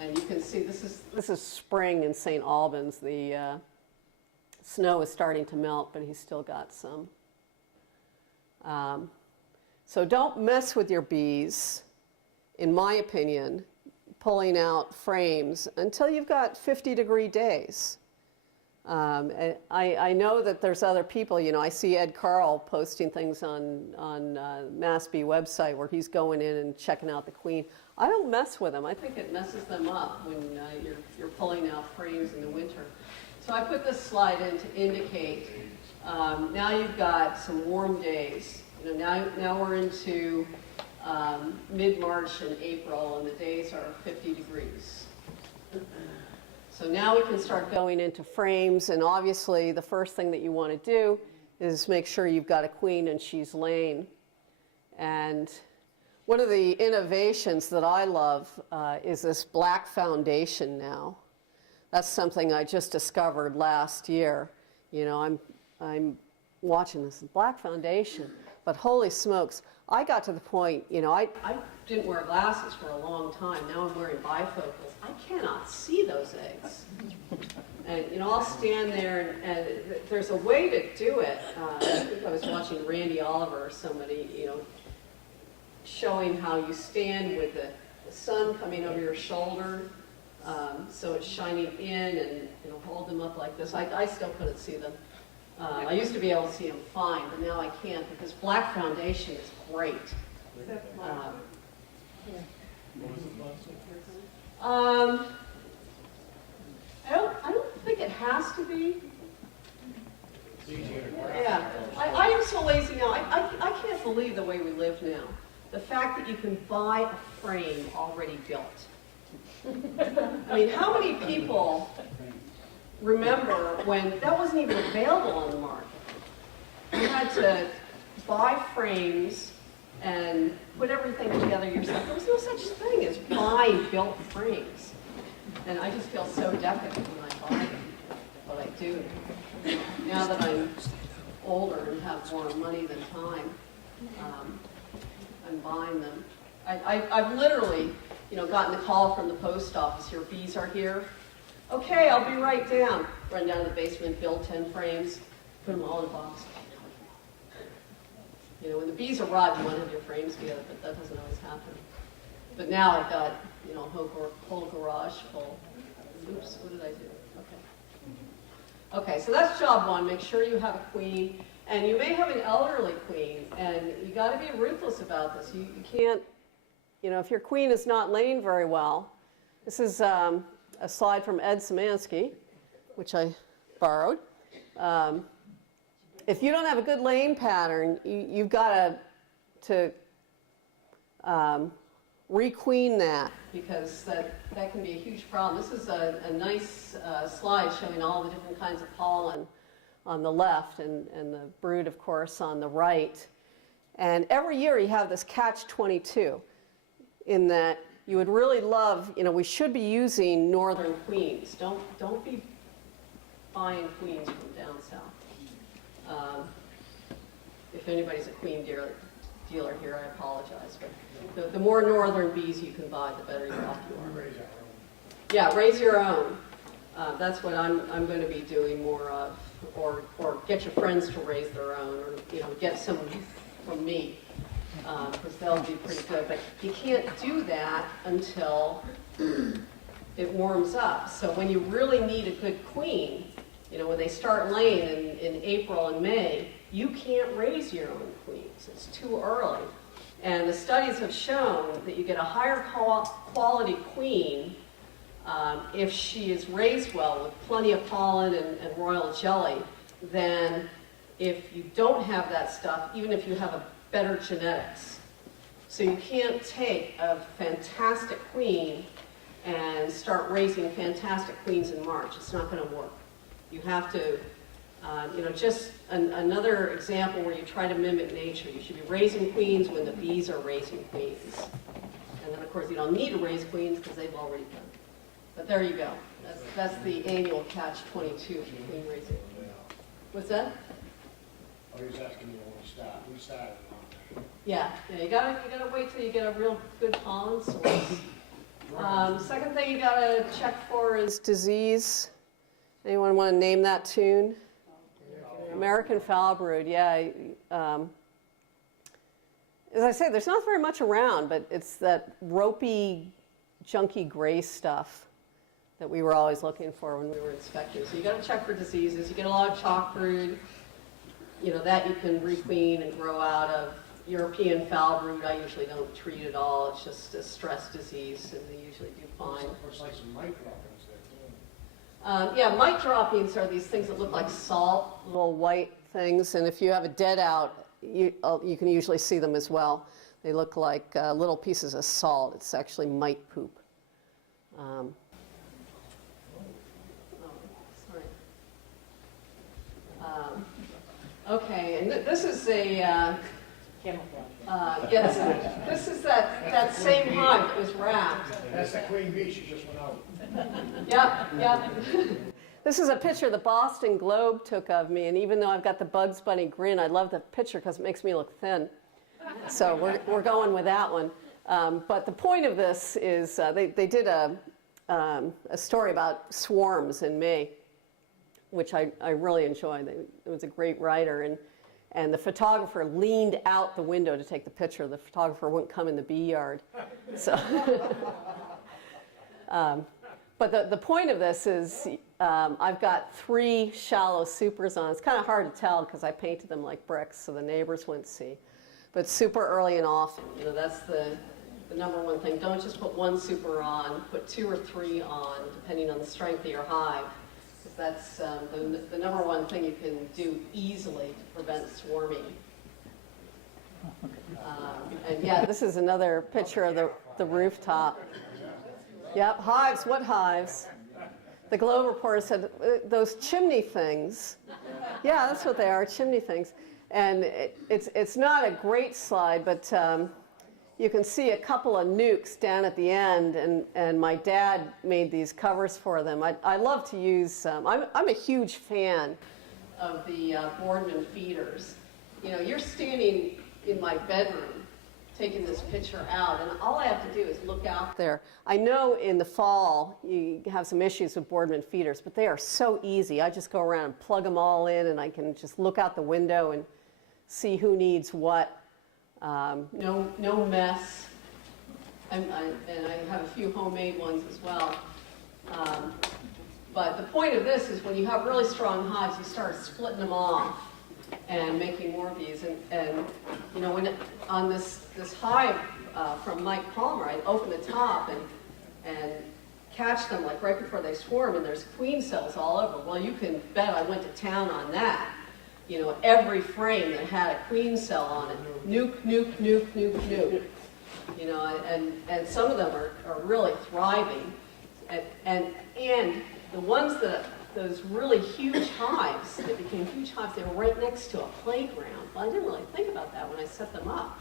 And you can see this is spring in St. Albans. The snow is starting to melt, but he's still got some. So don't mess with your bees, in my opinion, pulling out frames until you've got 50-degree days. I know that there's other people, I see Ed Carl posting things on Mass Bee website where he's going in and checking out the queen. I don't mess with them. I think it messes them up when you're pulling out frames in the winter. So I put this slide in to indicate now you've got some warm days. Now we're into mid-March and April, and the days are 50 degrees. So now we can start going into frames, and obviously the first thing that you want to do is make sure you've got a queen and she's laying. And one of the innovations that I love is this black foundation now. That's something I just discovered last year. I'm watching this black foundation, but holy smokes, I got to the point, I didn't wear glasses for a long time. Now I'm wearing bifocals. I cannot see those eggs. And, I'll stand there, and there's a way to do it. I think I was watching Randy Oliver or somebody, showing how you stand with the sun coming over your shoulder, so it's shining in, and hold them up like this. I still couldn't see them. I used to be able to see them fine, but now I can't because black foundation is great. I don't think it has to be. Yeah, I am so lazy now. I can't believe the way we live now. The fact that you can buy a frame already built. I mean, how many people remember when that wasn't even available on the market? You had to buy frames and put everything together yourself. There was no such thing as buying built frames. And I just feel so decadent when I buy them, but I do. Now that I'm older and have more money than time, I'm buying them. I've literally, gotten the call from the post office, your bees are here. Okay, I'll be right down. Run down to the basement, build 10 frames, put them all in a box. When the bees arrive, you want to have your frames together, but that doesn't always happen. But now I've got, a whole garage full. Oops, what did I do? Okay, so that's job one. Make sure you have a queen. And you may have an elderly queen, and you got to be ruthless about this. You can't, if your queen is not laying very well. This is a slide from Ed Szymanski, which I borrowed. If you don't have a good laying pattern, you've got to requeen that, because that can be a huge problem. This is a nice slide showing all the different kinds of pollen on the left and the brood, of course, on the right. And every year you have this catch-22 in that you would really love, we should be using northern queens. Don't be buying queens from down south. If anybody's a queen dealer here, I apologize. But the more northern bees you can buy, the better off you are. Yeah, raise your own. That's what I'm going to be doing more of, or get your friends to raise their own, or get some from me, because they'll be pretty good. But you can't do that until it warms up. So when you really need a good queen, when they start laying in April and May, you can't raise your own queens. It's too early. And the studies have shown that you get a higher quality queen if she is raised well with plenty of pollen and royal jelly than if you don't have that stuff, even if you have a better genetics. So you can't take a fantastic queen and start raising fantastic queens in March. It's not going to work. You have to, just another example where you try to mimic nature. You should be raising queens when the bees are raising queens. And then, of course, you don't need to raise queens because they've already done it. But there you go. That's the annual catch-22 of queen raising. What's that? I was asking you when we start. We started on Yeah, you gotta wait till you get a real good pollen source. Second thing you gotta check for is disease. Anyone want to name that tune? American Foul Brood, yeah. As I say, there's not very much around, but it's that ropey, junky gray stuff that we were always looking for when we were inspecting. So you got to check for diseases. You get a lot of chalk brood, that you can requeen and grow out of. European foul brood, I usually don't treat at all. It's just a stress disease, and they usually do fine. Looks like some mite droppings there, too. Yeah, mite droppings are these things that look like salt, little white things, and if you have a dead out, you can usually see them as well. They look like little pieces of salt. It's actually mite poop. Okay, and this is a yes, this is that same hive that was wrapped. That's the queen bee. She just went out. Yep. This is a picture the Boston Globe took of me, and even though I've got the Bugs Bunny grin, I love the picture because it makes me look thin. So we're going with that one. But the point of this is they did a story about swarms in May, which I really enjoyed. It was a great writer, and the photographer leaned out the window to take the picture. The photographer wouldn't come in the bee yard. So, but the point of this is I've got 3 shallow supers on. It's kind of hard to tell because I painted them like bricks so the neighbors wouldn't see. But super early and often, that's the number one thing. Don't just put 1 super on, put 2 or 3 on, depending on the strength of your hive. That's the number one thing you can do easily to prevent swarming. And yeah, this is another picture of the rooftop. Yep, hives. What hives? The Globe reporter said, those chimney things. Yeah, that's what they are, chimney things. And it's not a great slide, but you can see a couple of nukes down at the end, and my dad made these covers for them. I love to use, I'm a huge fan of the Boardman feeders. You're standing in my bedroom taking this picture out, and all I have to do is look out there. I know in the fall you have some issues with Boardman feeders, but they are so easy. I just go around and plug them all in, and I can just look out the window and see who needs what. No mess, and I have a few homemade ones as well. But the point of this is when you have really strong hives, you start splitting them off and making more of these. And when on this hive from Mike Palmer, I'd open the top and catch them like right before they swarm, and there's queen cells all over. Well, you can bet I went to town on that. Every frame that had a queen cell on it, nuke, nuke, nuke, nuke, nuke. And some of them are really thriving. And the ones those really huge hives that became huge hives, they were right next to a playground. Well, I didn't really think about that when I set them up.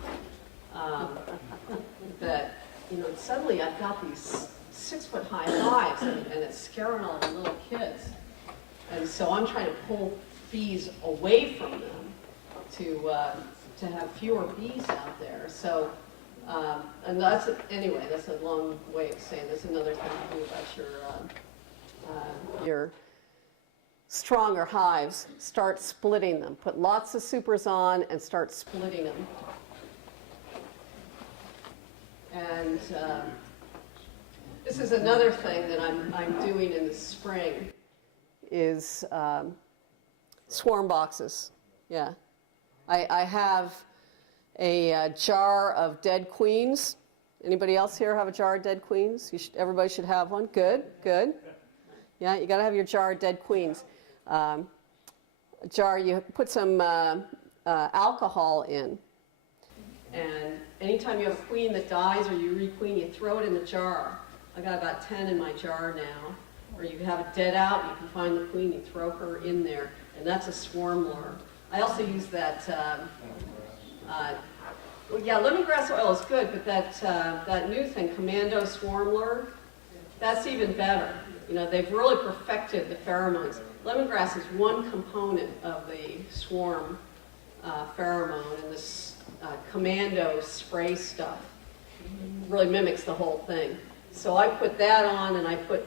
Suddenly I've got these 6-foot-high hives, and it's scaring all the little kids. And so I'm trying to pull bees away from them to have fewer bees out there. So, and that's a long way of saying there's another thing to do about your stronger hives, start splitting them. Put lots of supers on and start splitting them. And this is another thing that I'm doing in the spring is swarm boxes. Yeah. I have a jar of dead queens. Anybody else here have a jar of dead queens? Everybody should have one. Good, good. Yeah, you got to have your jar of dead queens. A jar, you put some alcohol in. And anytime you have a queen that dies or you requeen, you throw it in the jar. I got about 10 in my jar now. Or you can have it dead out, you can find the queen, you throw her in there, and that's a swarm lure. I also use that, well, yeah, lemongrass oil is good, but that new thing, commando swarm lure, that's even better. You know, they've really perfected the pheromones. Lemongrass is one component of the swarm pheromone, and this commando spray stuff really mimics the whole thing. So I put that on, and I put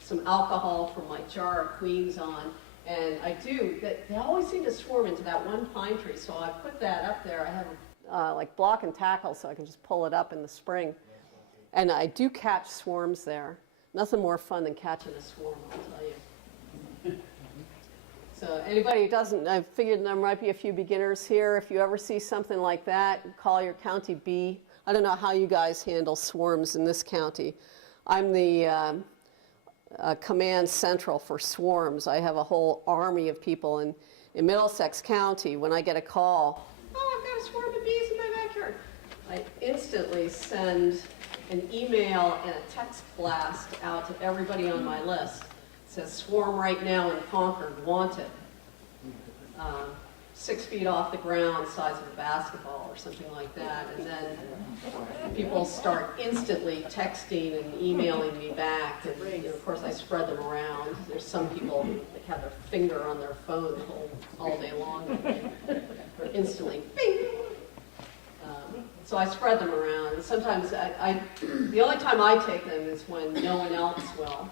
some alcohol from my jar of queens on, and they always seem to swarm into that one pine tree, so I put that up there. I have like block and tackle so I can just pull it up in the spring. And I do catch swarms there. Nothing more fun than catching a swarm, I'll tell you. So anybody who doesn't, I figured there might be a few beginners here. If you ever see something like that, call your county bee. I don't know how you guys handle swarms in this county. I'm the command central for swarms. I have a whole army of people in Middlesex County. When I get a call, oh, I've got a swarm of bees in my backyard, I instantly send an email and a text blast out to everybody on my list. It says, swarm right now in Concord, wanted. 6 feet off the ground, size of a basketball or something like that. And then people start instantly texting and emailing me back. And of course, I spread them around. There's some people that have their finger on their phone all day long. Or instantly, bing! So I spread them around. And sometimes the only time I take them is when no one else will,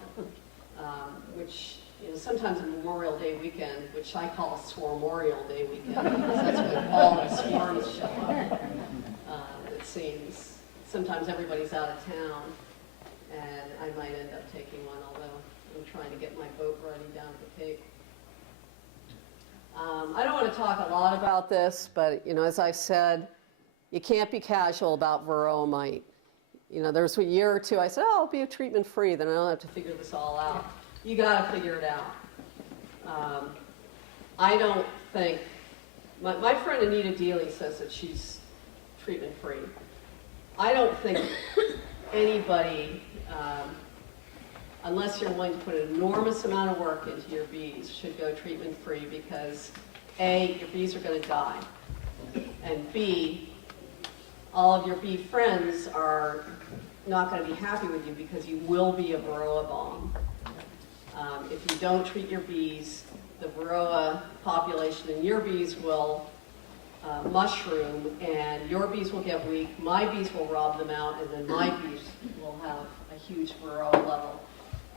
which sometimes a Memorial Day weekend, which I call Swarmorial Day weekend, because that's when all the swarms show up. It seems sometimes everybody's out of town, and I might end up taking one, although I'm trying to get my boat ready down at the Cape. I don't want to talk a lot about this, but as I said, you can't be casual about varroa mite. There was a year or two I said, oh, I'll be treatment free, then I don't have to figure this all out. You got to figure it out. I don't think, my friend Anita Dealey says that she's treatment free. I don't think anybody, unless you're willing to put an enormous amount of work into your bees, should go treatment free because A, your bees are going to die, and B, all of your bee friends are not going to be happy with you because you will be a varroa bomb. If you don't treat your bees, the varroa population in your bees will mushroom, and your bees will get weak, my bees will rob them out, and then my bees will have a huge varroa level.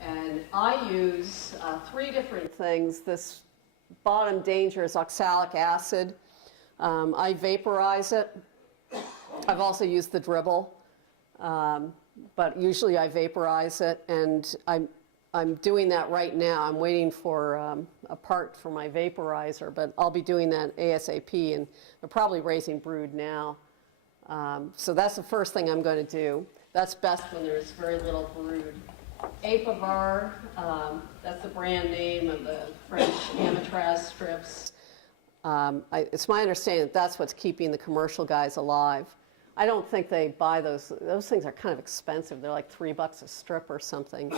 And I use 3 different things. This bottom danger is oxalic acid. I vaporize it. I've also used the dribble, but usually I vaporize it, and I'm doing that right now. I'm waiting for a part for my vaporizer, but I'll be doing that ASAP, and I'm probably raising brood now. So that's the first thing I'm going to do. That's best when there's very little brood. Apivar, that's the brand name of the French amatraz strips. It's my understanding that that's what's keeping the commercial guys alive. I don't think they buy those. Those things are kind of expensive. They're like $3 a strip or something.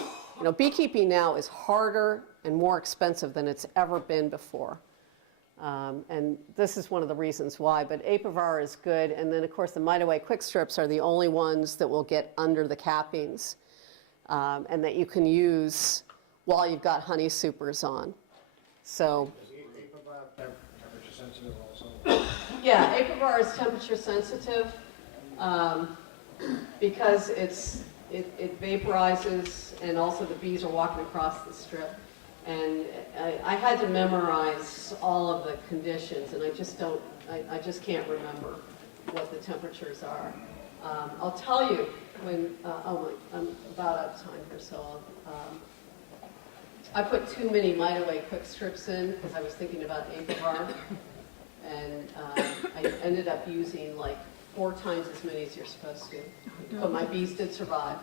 Beekeeping now is harder and more expensive than it's ever been before. And this is one of the reasons why. But Apivar is good. And then, of course, the Mite Away Quick Strips are the only ones that will get under the cappings and that you can use while you've got honey supers on. So. Is Apivar temperature sensitive also? Yeah, Apivar is temperature sensitive because it vaporizes, and also the bees are walking across the strip. And I had to memorize all of the conditions, and I just can't remember what the temperatures are. I'll tell you when, I'm about out of time here, so I put too many Mite Away quick strips in because I was thinking about apivar, and I ended up using like 4 times as many as you're supposed to. But my bees did survive.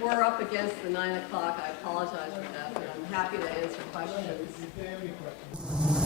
We're up against the 9 o'clock. I apologize for that, but I'm happy to answer questions. If you have any questions.